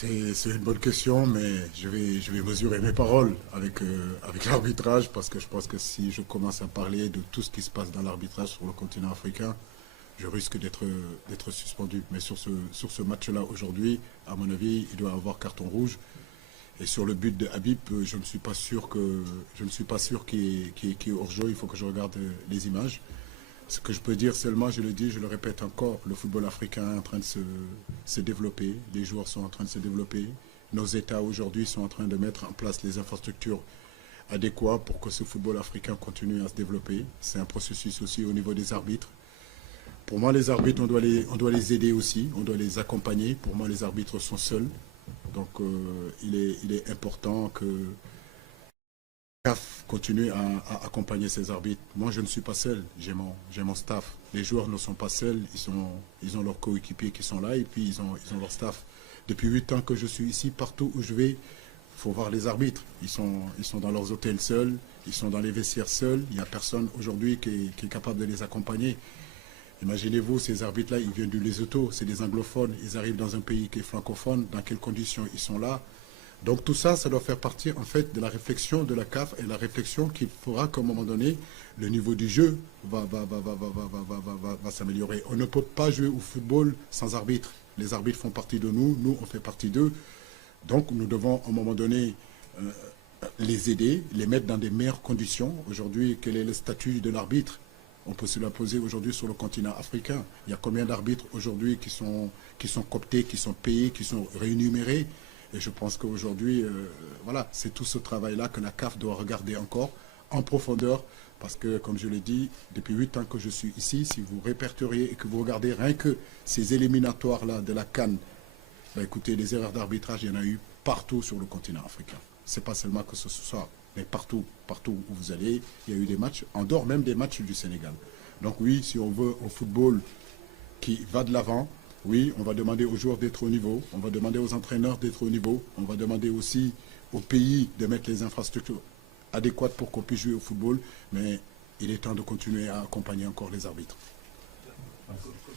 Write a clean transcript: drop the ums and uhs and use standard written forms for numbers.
C'est une bonne question, mais je vais mesurer mes paroles avec l'arbitrage parce que je pense que si je commence à parler de tout ce qui se passe dans l'arbitrage sur le continent africain, je risque d'être suspendu. Mais sur ce match-là aujourd'hui, à mon avis, il doit avoir carton rouge. Et sur le but de Habib, je ne suis pas sûr qu'il est hors-jeu. Il faut que je regarde les images. Ce que je peux dire seulement, je le dis, je le répète encore, le football africain est en train de se développer, les joueurs sont en train de se développer, nos États aujourd'hui sont en train de mettre en place les infrastructures adéquates pour que ce football africain continue à se développer. C'est un processus aussi au niveau des arbitres. Pour moi, les arbitres, on doit les aider aussi, on doit les accompagner. Pour moi, les arbitres sont seuls. Donc, il est important que CAF continue à accompagner ses arbitres. Moi, je ne suis pas seul, j'ai mon staff. Les joueurs ne sont pas seuls, ils ont leurs coéquipiers qui sont là et puis ils ont leur staff. Depuis 8 ans que je suis ici, partout où je vais, il faut voir les arbitres. Ils sont dans leurs hôtels seuls, ils sont dans les vestiaires seuls. Il n'y a personne aujourd'hui qui est capable de les accompagner. Imaginez-vous, ces arbitres-là, ils viennent du Lesotho, c'est des anglophones, ils arrivent dans un pays qui est francophone, dans quelles conditions ils sont là. Donc tout ça, ça doit faire partie en fait de la réflexion de la CAF et la réflexion qui fera qu'à un moment donné, le niveau du jeu va s'améliorer. On ne peut pas jouer au football sans arbitre. Les arbitres font partie de nous, nous on fait partie d'eux. Donc nous devons à un moment donné euh, les aider, les mettre dans des meilleures conditions. Aujourd'hui, quel est le statut de l'arbitre? On peut se la poser aujourd'hui sur le continent africain. Il y a combien d'arbitres aujourd'hui qui sont cooptés, qui sont payés, qui sont rémunérés? Et je pense qu'aujourd'hui, voilà, c'est tout ce travail-là que la CAF doit regarder encore en profondeur. Parce que, comme je l'ai dit, depuis 8 ans que je suis ici, si vous répertoriez et que vous regardez rien que ces éliminatoires-là de la CAN, bah, écoutez, les erreurs d'arbitrage, il y en a eu partout sur le continent africain. Ce n'est pas seulement que ce soit, mais partout, partout où vous allez, il y a eu des matchs, en dehors même des matchs du Sénégal. Donc oui, si on veut un football qui va de l'avant, oui, on va demander aux joueurs d'être au niveau, on va demander aux entraîneurs d'être au niveau, on va demander aussi au pays de mettre les infrastructures adéquates pour qu'on puisse jouer au football, mais il est temps de continuer à accompagner encore les arbitres.